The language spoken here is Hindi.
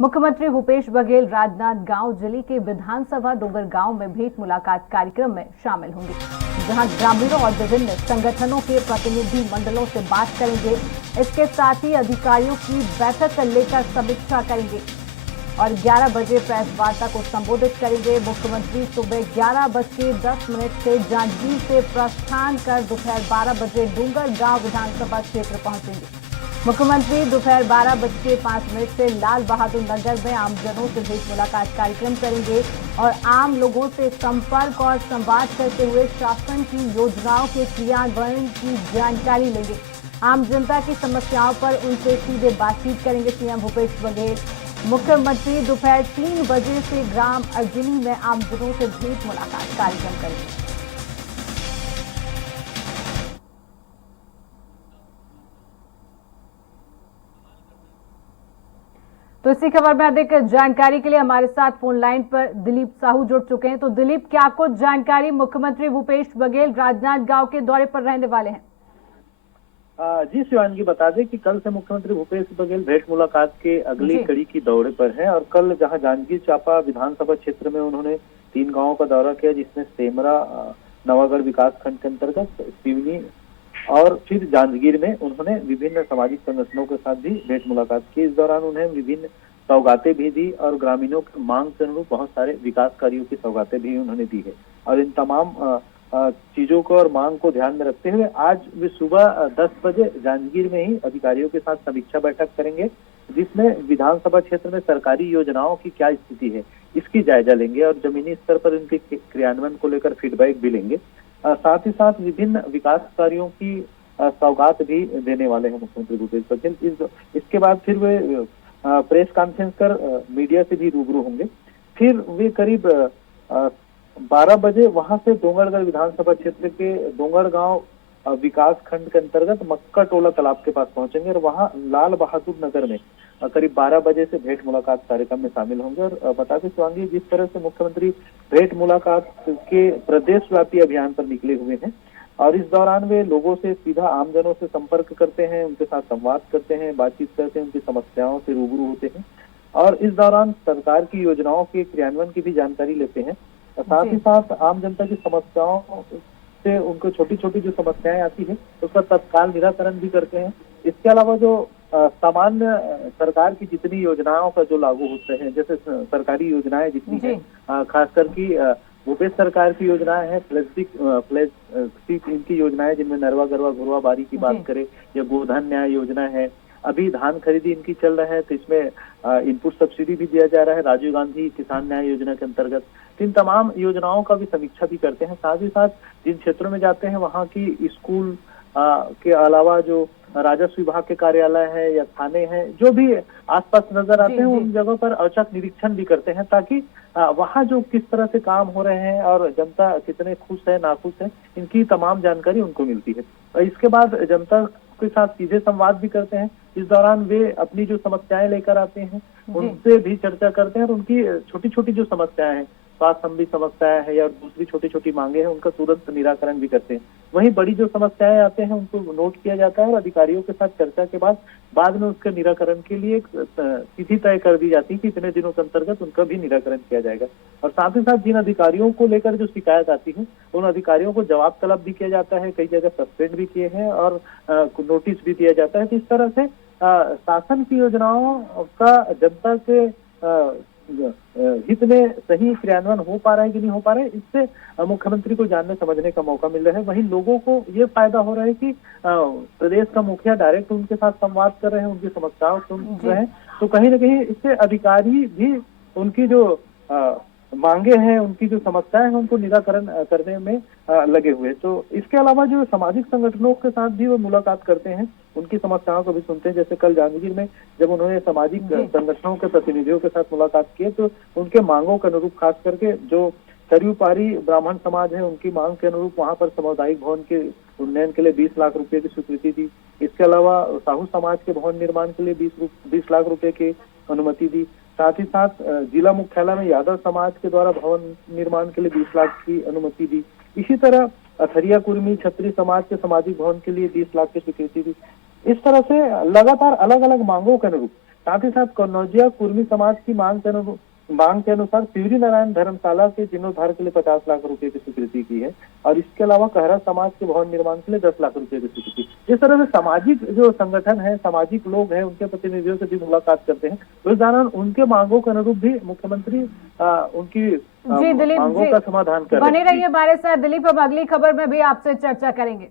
मुख्यमंत्री भूपेश बघेल राजनांदगांव जिले के विधानसभा डोंगरगांव में भेंट मुलाकात कार्यक्रम में शामिल होंगे, जहां ग्रामीणों और विभिन्न संगठनों के प्रतिनिधि मंडलों से बात करेंगे। इसके साथ ही अधिकारियों की बैठक लेकर समीक्षा करेंगे और 11 बजे प्रेस वार्ता को संबोधित करेंगे। मुख्यमंत्री सुबह 11:10 से जांजगीर से प्रस्थान कर दोपहर 12 बजे डोंगरगांव विधानसभा क्षेत्र पहुंचेंगे। मुख्यमंत्री दोपहर 12:05 से लाल बहादुर नगर में आमजनों से भेंट मुलाकात कार्यक्रम करेंगे और आम लोगों से संपर्क और संवाद करते हुए शासन की योजनाओं के क्रियान्वयन की जानकारी लेंगे। आम जनता की समस्याओं पर उनसे सीधे बातचीत करेंगे सीएम भूपेश बघेल। मुख्यमंत्री दोपहर 3 बजे से ग्राम अर्जुनी में आमजनों से भेंट मुलाकात कार्यक्रम करेंगे। तो इसी खबर में अधिक जानकारी के लिए हमारे साथ फोन लाइन पर दिलीप साहू जुड़ चुके हैं। तो दिलीप, क्या कुछ जानकारी, मुख्यमंत्री भूपेश बघेल राजनांदगांव के दौरे पर रहने वाले हैं? जी शिवांगी, बता दें कि कल से मुख्यमंत्री भूपेश बघेल भेंट मुलाकात के अगली कड़ी की दौरे पर हैं और कल जहां जांजगीर चांपा विधानसभा क्षेत्र में उन्होंने 3 गांवों का दौरा किया, जिसमें सेमरा, नवागढ़ विकास खंड के अंतर्गत सिवनी और फिर जांजगीर में उन्होंने विभिन्न सामाजिक संगठनों के साथ भी भेंट मुलाकात की। इस दौरान उन्हें विभिन्न सौगातें भी दी और ग्रामीणों की मांग के अनुरूप बहुत सारे विकास कार्यों की सौगातें भी उन्होंने दी है। और इन तमाम चीजों को और मांग को ध्यान में रखते हुए आज वे सुबह 10 बजे जांजगीर में ही अधिकारियों के साथ समीक्षा बैठक करेंगे, जिसमें विधानसभा क्षेत्र में सरकारी योजनाओं की क्या स्थिति है इसकी जायजा लेंगे और जमीनी स्तर पर इनके क्रियान्वयन को लेकर फीडबैक भी लेंगे। साथ ही साथ विभिन्न विकास कार्यों की सौगात भी देने वाले हैं मुख्यमंत्री भूपेश बघेल। इसके बाद फिर वे प्रेस कॉन्फ्रेंस कर मीडिया से भी रूबरू होंगे। फिर वे करीब 12 बजे वहां से डोंगरगढ़ विधानसभा क्षेत्र के डोंगरगांव विकास खंड के अंतर्गत मक्का टोला तालाब के पास पहुंचेंगे और वहां लाल बहादुर नगर में करीब 12 बजे से भेंट मुलाकात कार्यक्रम में शामिल होंगे। और बता दें शिवांगी, जिस तरह से मुख्यमंत्री भेंट मुलाकात के प्रदेशव्यापी अभियान पर निकले हुए हैं और इस दौरान वे लोगों से सीधा आमजनों से संपर्क करते हैं, उनके साथ संवाद करते हैं, बातचीत करते हैं, उनकी समस्याओं से रूबरू होते हैं और इस दौरान सरकार की योजनाओं के क्रियान्वयन की भी जानकारी लेते हैं। साथ ही साथ आम जनता की समस्याओं से उनको छोटी छोटी जो समस्याएं आती है उसका तत्काल निराकरण भी करते हैं। इसके अलावा जो सामान्य सरकार की जितनी योजनाओं का जो लागू होते हैं, जैसे सरकारी योजनाएं जितनी है, खासकर की भूपेश सरकार की योजनाएं हैं, फ्लैगशिप इनकी योजनाएं जिनमें नरवा गरवा घुरवा बारी की बात करें या गोधन न्याय योजना है। अभी धान खरीदी इनकी चल रहा है तो इसमें इनपुट सब्सिडी भी दिया जा रहा है राजीव गांधी किसान न्याय योजना के अंतर्गत। इन तमाम योजनाओं का भी समीक्षा भी करते हैं। साथ ही साथ जिन क्षेत्रों में जाते हैं वहां की स्कूल के अलावा जो राजस्व विभाग के कार्यालय है या थाने हैं, जो भी आसपास नजर आते हैं उन जगहों पर औचक निरीक्षण भी करते हैं, ताकि वहां जो किस तरह से काम हो रहे हैं और जनता कितने खुश है नाखुश है इनकी तमाम जानकारी उनको मिलती है। और इसके बाद जनता के साथ सीधे संवाद भी करते हैं। इस दौरान वे अपनी जो समस्याएं लेकर आते हैं उनसे भी चर्चा करते हैं और उनकी छोटी छोटी जो समस्याएं हैं, स्वास्थ्य संबंधी समस्याएं है या दूसरी छोटी छोटी मांगे हैं, उनका तुरंत निराकरण भी करते हैं। वहीं बड़ी जो समस्याएं आते हैं उनको नोट किया जाता है और अधिकारियों के साथ चर्चा के बाद में उसके निराकरण के लिए एक तिथि तय कर दी जाती है कि इतने दिनों के अंतर्गत उनका भी निराकरण किया जाएगा। और साथ ही साथ जिन अधिकारियों को लेकर जो शिकायत आती है उन अधिकारियों को जवाब तलब भी किया जाता है, कई जगह सस्पेंड भी किए हैं और नोटिस भी दिया जाता है। तो इस तरह से शासन की योजनाओं का जनता के हित में सही क्रियान्वयन हो पा रहा है कि नहीं हो पा रहा है, इससे मुख्यमंत्री को जानने समझने का मौका मिल रहा है। वहीं लोगों को ये फायदा हो रहा है कि प्रदेश का मुखिया डायरेक्ट उनके साथ संवाद कर रहे हैं, उनकी समस्याओं सुन रहे हैं, तो कहीं ना कहीं इससे अधिकारी भी उनकी जो मांगे हैं, उनकी जो समस्याएं हैं उनको निराकरण करने में लगे हुए। तो इसके अलावा जो सामाजिक संगठनों के साथ भी वो मुलाकात करते हैं, उनकी समस्याओं को भी सुनते हैं। जैसे कल जांजगीर में जब उन्होंने सामाजिक संगठनों के प्रतिनिधियों के साथ मुलाकात की तो उनके मांगों के अनुरूप, खास करके जो सरयू पारी ब्राह्मण समाज है उनकी मांग के अनुरूप वहां पर सामुदायिक भवन के उन्नयन के लिए 20 लाख रुपए की स्वीकृति दी। इसके अलावा साहू समाज के भवन निर्माण के लिए 20 लाख रुपए की अनुमति दी। साथ ही साथ जिला मुख्यालय में यादव समाज के द्वारा भवन निर्माण के लिए 20 लाख की अनुमति दी। इसी तरह अथरिया कुर्मी छत्री समाज के सामाजिक भवन के लिए 20 लाख की स्वीकृति दी। इस तरह से लगातार अलग अलग मांगों के अनुरूप साथ ही साथ कन्नौजिया कुर्मी समाज की मांग के अनुसार शिवरी नारायण धर्मशाला के जीर्णोद्धार के लिए 50 लाख रुपए की स्वीकृति की है और इसके अलावा कहरा समाज के भवन निर्माण के लिए 10 लाख रुपए की स्वीकृति। इस तरह से सामाजिक जो संगठन है, सामाजिक लोग हैं, उनके प्रतिनिधियों से भी मुलाकात करते हैं। तो इस दौरान उनके मांगों के अनुरूप भी मुख्यमंत्री उनकी जी दिलीप मांगों का समाधान कर बने रहिए हमारे साथ दिलीप। अब अगली खबर में भी आपसे चर्चा करेंगे।